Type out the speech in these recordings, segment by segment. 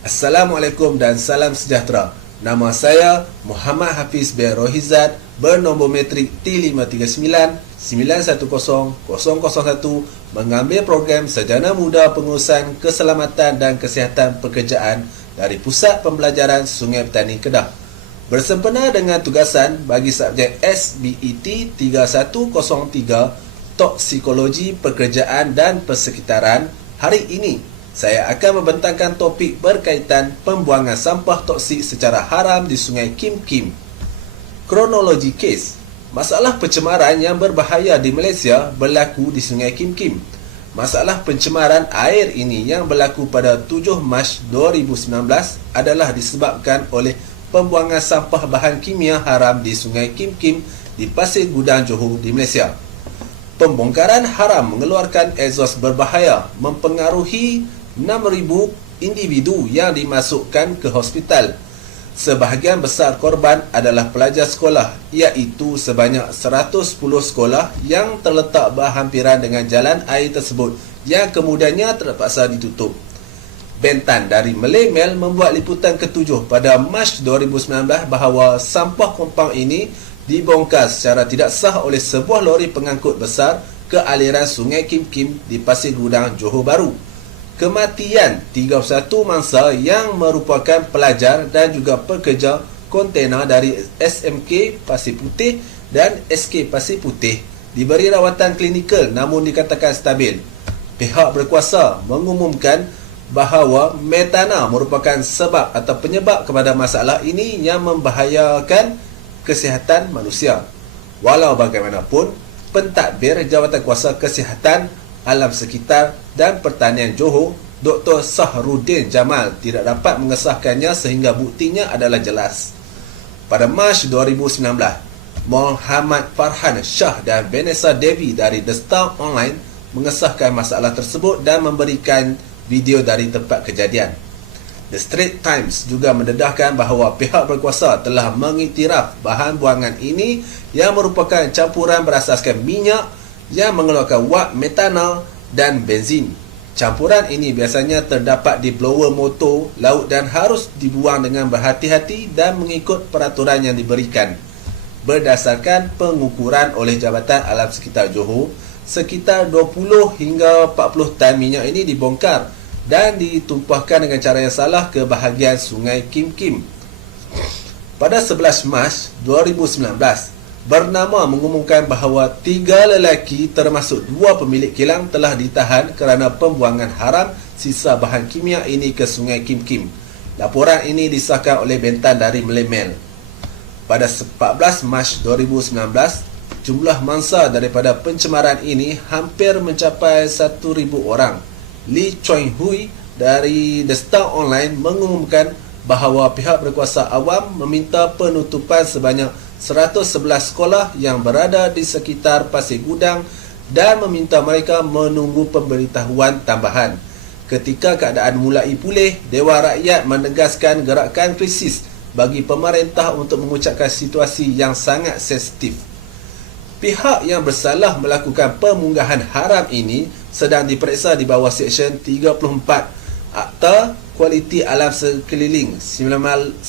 Assalamualaikum dan salam sejahtera. Nama saya Muhammad Hafiz bin Rohizat, bernombor metrik T5399100001, mengambil program Sarjana Muda Pengurusan Keselamatan dan Kesihatan Pekerjaan dari Pusat Pembelajaran Sungai Petani Kedah. Bersempena dengan tugasan bagi subjek SBET 3103 Toksikologi Pekerjaan dan Persekitaran, hari ini saya akan membentangkan topik berkaitan pembuangan sampah toksik secara haram di Sungai Kim Kim. Kronologi kes. Masalah pencemaran yang berbahaya di Malaysia berlaku di Sungai Kim Kim. Masalah pencemaran air ini yang berlaku pada 7 Mac 2019 adalah disebabkan oleh pembuangan sampah bahan kimia haram di Sungai Kim Kim di Pasir Gudang, Johor di Malaysia. Pembongkaran haram mengeluarkan exhaust berbahaya, mempengaruhi 6,000 individu yang dimasukkan ke hospital. Sebahagian besar korban adalah pelajar sekolah, iaitu sebanyak 110 sekolah yang terletak berhampiran dengan jalan air tersebut yang kemudiannya terpaksa ditutup. Bentan dari Malay Mail membuat liputan ke-7 pada Mac 2019 bahawa sampah kompang ini dibongkar secara tidak sah oleh sebuah lori pengangkut besar ke aliran Sungai Kim Kim di Pasir Gudang, Johor Bahru. Kematian 31 mangsa yang merupakan pelajar dan juga pekerja kontena dari SMK Pasir Putih dan SK Pasir Putih diberi rawatan klinikal namun dikatakan stabil. Pihak berkuasa mengumumkan bahawa metana merupakan sebab atau penyebab kepada masalah ini yang membahayakan kesihatan manusia. Walau bagaimanapun, pentadbir Jawatankuasa Kesihatan Alam Sekitar dan Pertanian Johor, Dr. Sahruddin Jamal tidak dapat mengesahkannya sehingga buktinya adalah jelas. Pada Mac 2019, Muhammad Farhan Shah dan Vanessa Devi dari The Star Online mengesahkan masalah tersebut dan memberikan video dari tempat kejadian. The Straits Times juga mendedahkan bahawa pihak berkuasa telah mengiktiraf bahan buangan ini yang merupakan campuran berasaskan minyak yang mengeluarkan wap metanol dan benzin. Campuran ini biasanya terdapat di blower motor laut dan harus dibuang dengan berhati-hati dan mengikut peraturan yang diberikan. Berdasarkan pengukuran oleh Jabatan Alam Sekitar Johor, sekitar 20 hingga 40 tan minyak ini dibongkar dan ditumpahkan dengan cara yang salah ke bahagian Sungai Kim Kim. Pada 11 Mac 2019, Bernama mengumumkan bahawa 3 lelaki termasuk 2 pemilik kilang telah ditahan kerana pembuangan haram sisa bahan kimia ini ke Sungai Kim Kim. Laporan ini disahkan oleh Bentan dari Malay Mail. Pada 14 Mac 2019, jumlah mangsa daripada pencemaran ini hampir mencapai 1,000 orang. Lee Choi Hui dari The Star Online mengumumkan bahawa pihak berkuasa awam meminta penutupan sebanyak 111 sekolah yang berada di sekitar Pasir Gudang dan meminta mereka menunggu pemberitahuan tambahan. Ketika keadaan mulai pulih, Dewan Rakyat menegaskan gerakan krisis bagi pemerintah untuk mengucapkan situasi yang sangat sensitif. Pihak yang bersalah melakukan pemunggahan haram ini sedang diperiksa di bawah Seksyen 34 Akta Kualiti Alam Sekeliling 1974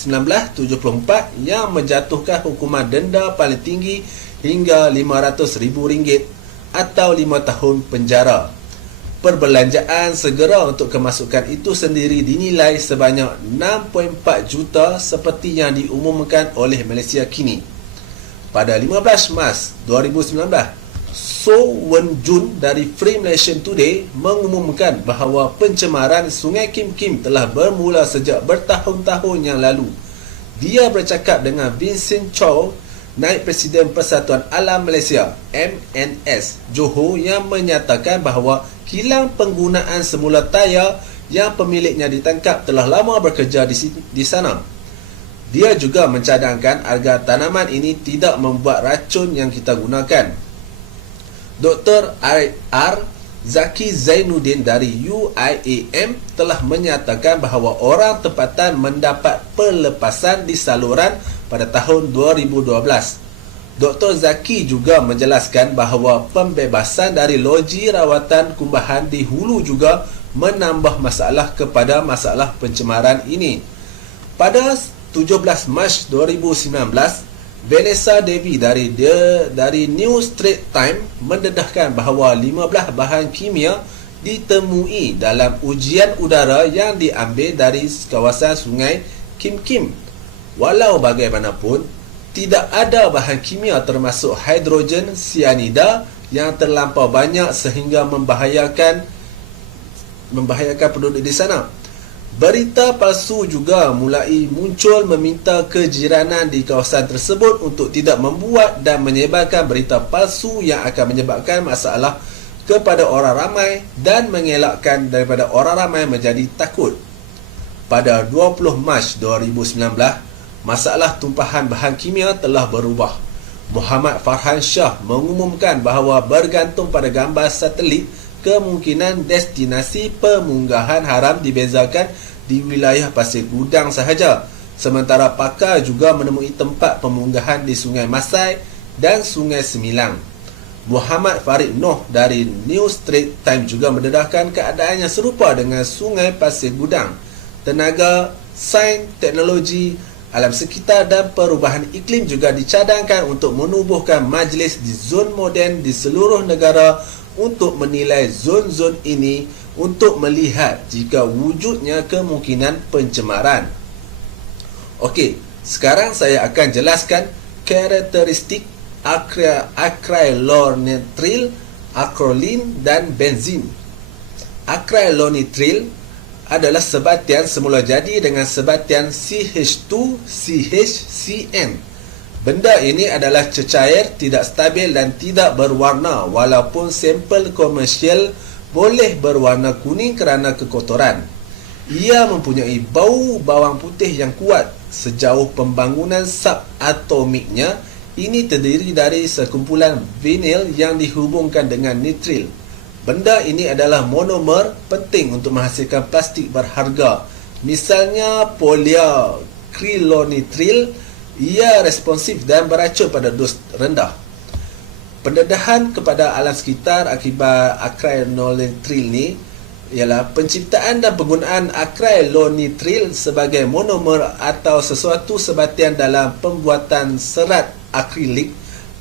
yang menjatuhkan hukuman denda paling tinggi hingga RM500,000 atau 5 tahun penjara. Perbelanjaan segera untuk kemasukan itu sendiri dinilai sebanyak 6.4 juta seperti yang diumumkan oleh Malaysia kini. Pada 15 Mac 2019, So Wen Jun dari Free Malaysian Today mengumumkan bahawa pencemaran Sungai Kim Kim telah bermula sejak bertahun-tahun yang lalu. Dia bercakap dengan Vincent Chow, Naib Presiden Persatuan Alam Malaysia MNS Johor, yang menyatakan bahawa kilang penggunaan semula tayar yang pemiliknya ditangkap telah lama bekerja di sana. Dia juga mencadangkan agar tanaman ini tidak membuat racun yang kita gunakan. Dr. R. Zaki Zainuddin dari UIAM telah menyatakan bahawa orang tempatan mendapat pelepasan di saluran pada tahun 2012. Dr. Zaki juga menjelaskan bahawa pembebasan dari loji rawatan kumbahan di hulu juga menambah masalah kepada masalah pencemaran ini. Pada 17 Mac 2019, Vanessa Davy dari New Straits Times mendedahkan bahawa 15 bahan kimia ditemui dalam ujian udara yang diambil dari kawasan sungai Kim Kim. Walau bagaimanapun, tidak ada bahan kimia termasuk hidrogen sianida yang terlampau banyak sehingga membahayakan penduduk di sana. Berita palsu juga mulai muncul meminta kejiranan di kawasan tersebut untuk tidak membuat dan menyebarkan berita palsu yang akan menyebabkan masalah kepada orang ramai dan mengelakkan daripada orang ramai menjadi takut. Pada 20 Mac 2019, masalah tumpahan bahan kimia telah berubah. Muhammad Farhan Shah mengumumkan bahawa bergantung pada gambar satelit, kemungkinan destinasi pemunggahan haram dibezakan di wilayah Pasir Gudang sahaja. Sementara pakar juga menemui tempat pemunggahan di Sungai Masai dan Sungai Semilang. Muhammad Farid Noh dari New Straits Times juga mendedahkan keadaan yang serupa dengan Sungai Pasir Gudang. Tenaga sains, teknologi, alam sekitar dan perubahan iklim juga dicadangkan untuk menubuhkan majlis di zon moden di seluruh negara untuk menilai zon-zon ini untuk melihat jika wujudnya kemungkinan pencemaran. Okey, sekarang saya akan jelaskan karakteristik akrylonitril, akrolin dan benzin. Akrylonitril adalah sebatian semula jadi dengan sebatian CH2CHCN. Benda ini adalah cecair, tidak stabil dan tidak berwarna, walaupun sampel komersial boleh berwarna kuning kerana kekotoran. Ia mempunyai bau bawang putih yang kuat. Sejauh pembangunan subatomiknya, ini terdiri dari sekumpulan vinil yang dihubungkan dengan nitril. Benda ini adalah monomer penting untuk menghasilkan plastik berharga. Misalnya polyacrylonitril, ia responsif dan beracun pada dos rendah. Pendedahan kepada alam sekitar akibat akrylonitril ni ialah penciptaan dan penggunaan akrylonitril sebagai monomer atau sesuatu sebatian dalam pembuatan serat akrilik,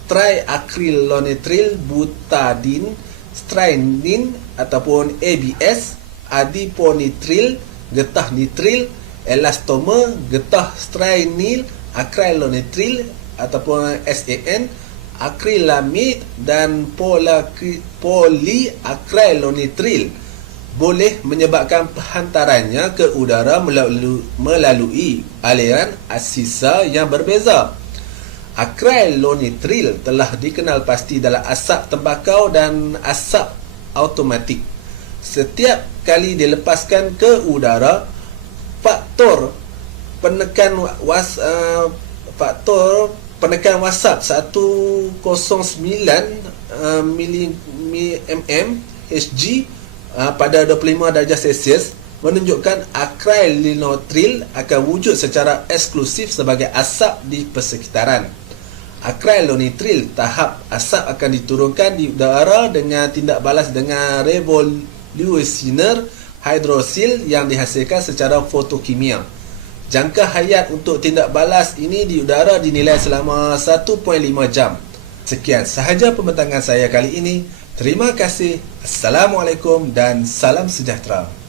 triakrylonitril, butadin, styrene ataupun ABS, adiponitril, getah nitril, elastomer, getah styrene, akrylonitril ataupun SAN, akrilamid dan polyakrylonitril boleh menyebabkan hantarannya ke udara melalui aliran sisa yang berbeza. Akrylonitril telah dikenal pasti dalam asap tembakau dan asap automatik. Setiap kali dilepaskan ke udara, faktor penekan wasap 109 mm Hg pada 25 darjah Celsius menunjukkan akrylonitril akan wujud secara eksklusif sebagai asap di persekitaran. Akrylonitril, tahap asap akan diturunkan di udara dengan tindak balas dengan revolusioner hidrosil yang dihasilkan secara fotokimia. Jangka hayat untuk tindak balas ini di udara dinilai selama 1.5 jam. Sekian sahaja pembentangan saya kali ini. Terima kasih. Assalamualaikum dan salam sejahtera.